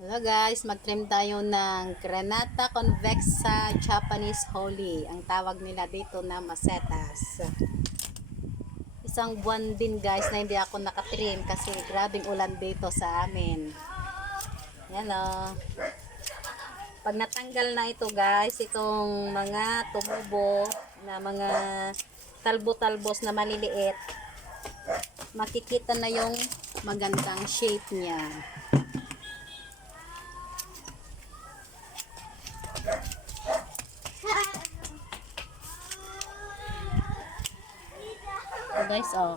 Hello guys, mag-trim tayo ng Granata Convexa Japanese Holly. Ang tawag nila dito na masetas. Isang buwan din guys na hindi ako nakatrim kasi grabing ulan dito sa amin. Yan o. Pag natanggal na ito guys, itong mga tumubo na mga talbo-talbos na maliliit, makikita na yung magandang shape niya. So guys, oh.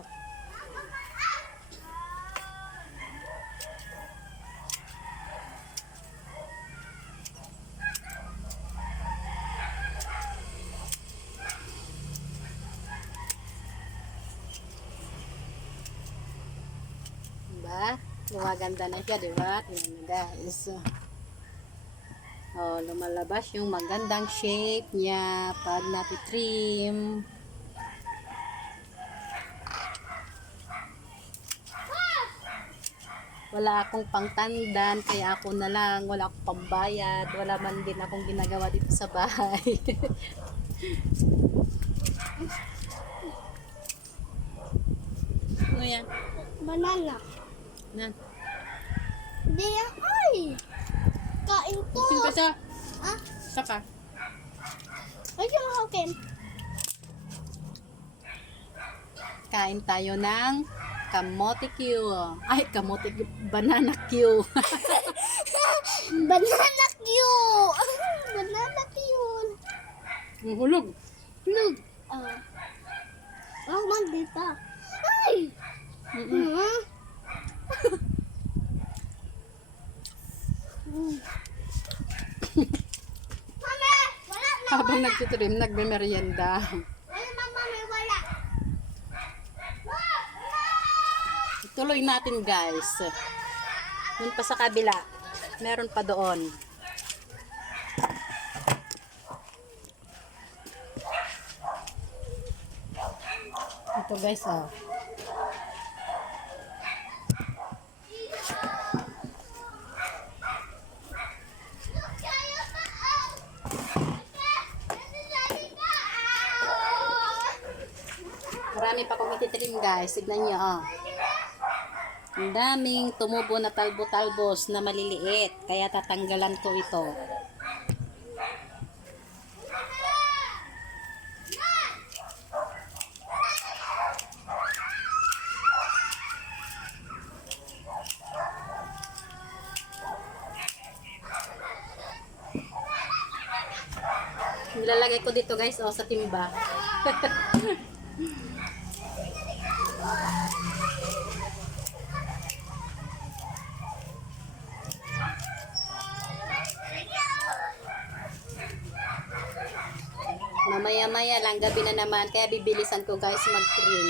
Diba? Lumaganda na siya, diba? Tingnan nyo guys. Oh, lumalabas yung magandang shape niya pag natitrim. Wala akong pangtandan, kaya ako na lang, wala akong pambayad, wala man din akong ginagawa dito sa bahay. Ano yan? Banana. Yan. Hindi yan. Ay! Kain to. Tingin ka sa, Ah? saka. Ay, yung akin. Kain tayo ng kamote Q. Ay, kamote Q. Banana Q. Banana Q. Banana Q. Hulog. Hulog. Oh, mandita. Ay! Mama, wala na. Habang nagtitrim, nagme-merienda. Wala, mama, may wala. Tuloy natin guys. Yun pa sa kabila. Meron pa doon. Ito guys, oh. Marami pa akong ititrim guys. Tignan nyo, oh. Ang daming tumubo na talbo-talbos na maliliit. Kaya tatanggalan ko ito. Nilalagay ko dito guys, oh, sa timba. Mamaya-maya lang, gabi na naman, kaya bibilisan ko guys mag-trim.